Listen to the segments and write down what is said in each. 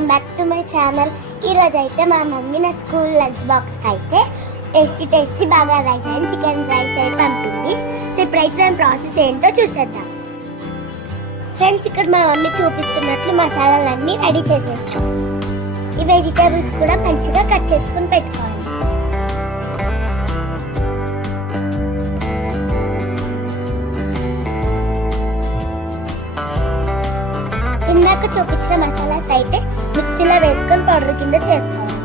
Welcome back to my channel. ఈరోజు అయితే మా మమ్మీ నా స్కూల్ లంచ్ బాక్స్కి అయితే టేస్టీ బాగా రైస్ అండ్ చికెన్ రైస్ అయితే పంపింది. సో ఇప్పుడైతే దాని ప్రాసెస్ ఏంటో చూసేద్దాం. ఫ్రెండ్స్, ఇక్కడ మా మమ్మీ చూపిస్తున్నట్లు మసాలాలన్నీ రెడీ చేసేస్తాం. ఈ వెజిటేబుల్స్ కూడా మంచిగా కట్ చేసుకుని పెట్టుకోవాలి. ఇందాక చూపించిన మసాలాస్ అయితే మిక్సీలో వేసుకొని పౌడర్ కింద చేసుకోవాలి.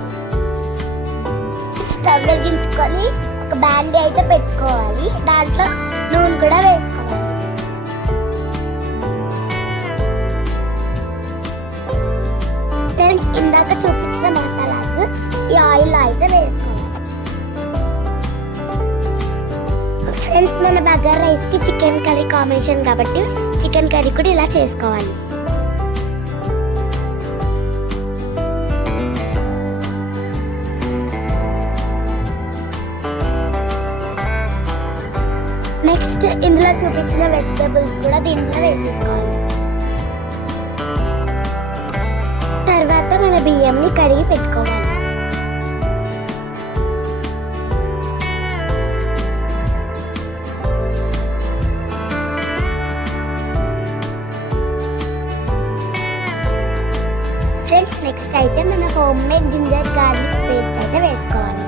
స్టవ్ వెలిగించుకొని ఒక బాండీ అయితే పెట్టుకోవాలి. దాంట్లో నూనె కూడా వేసుకోవాలి. ఫ్రెండ్స్, ఇందాక చూపించిన మసాలాస్ ఈ ఆయిల్ అయితే వేసుకోవాలి. ఫ్రెండ్స్, మన బగారా రైస్ కి చికెన్ కర్రీ కాంబినేషన్ కాబట్టి చికెన్ కర్రీ కూడా ఇలా చేసుకోవాలి. నెక్స్ట్ ఇందులో చూపించిన వెజిటేబుల్స్ కూడా దీంట్లో వేసేసుకోవాలి. తర్వాత మన బియ్యంని కడిగి పెట్టుకోవాలి. ఫ్రెండ్స్, నెక్స్ట్ అయితే మన home made ginger garlic paste అయితే వేసుకోవాలి.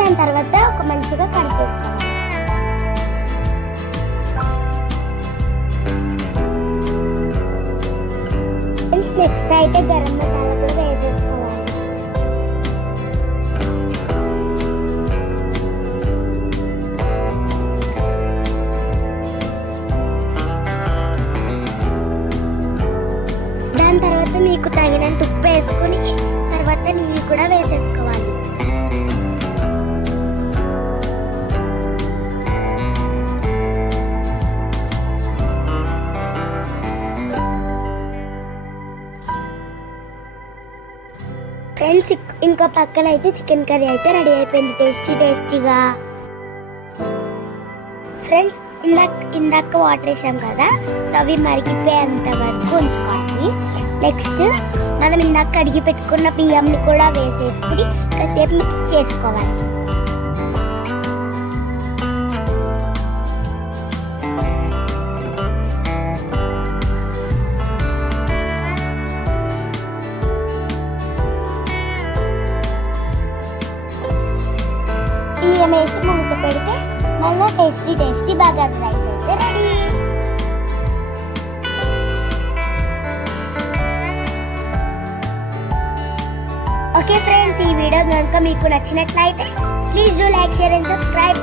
దాని తర్వాత ఒక మంచిగా కలిపేసుకోవాలి. నెక్స్ట్ అయితే గరం మసాలా కూడా వేసేసుకోవాలి. దాని తర్వాత మీకు తగినంత ఉప్పు వేసుకుని తర్వాత నీళ్ళు కూడా వేసేసుకోవాలి. ఫ్రెండ్స్, ఇంకో పక్కన అయితే చికెన్ కర్రీ అయితే రెడీ అయిపోయింది టేస్టీగా. ఫ్రెండ్స్, ఇందాక వాటర్ వేసాం కదా, సో అవి మరిగిపోయేంత వరకు ఉంచుకోవాలి. నెక్స్ట్ మనం ఇందాక కడిగి పెట్టుకున్న బియ్యంని కూడా వేసేసుకుని కాసేపు మిక్స్ చేసుకోవాలి. బియ్యం వేసి మూత పెడితే మళ్ళీ టేస్టీ బగారా రైస్ అయితే రెడీ. ఓకే ఫ్రెండ్స్, ఈ వీడియో కనుక మీకు నచ్చినట్లయితే please do like, share and subscribe.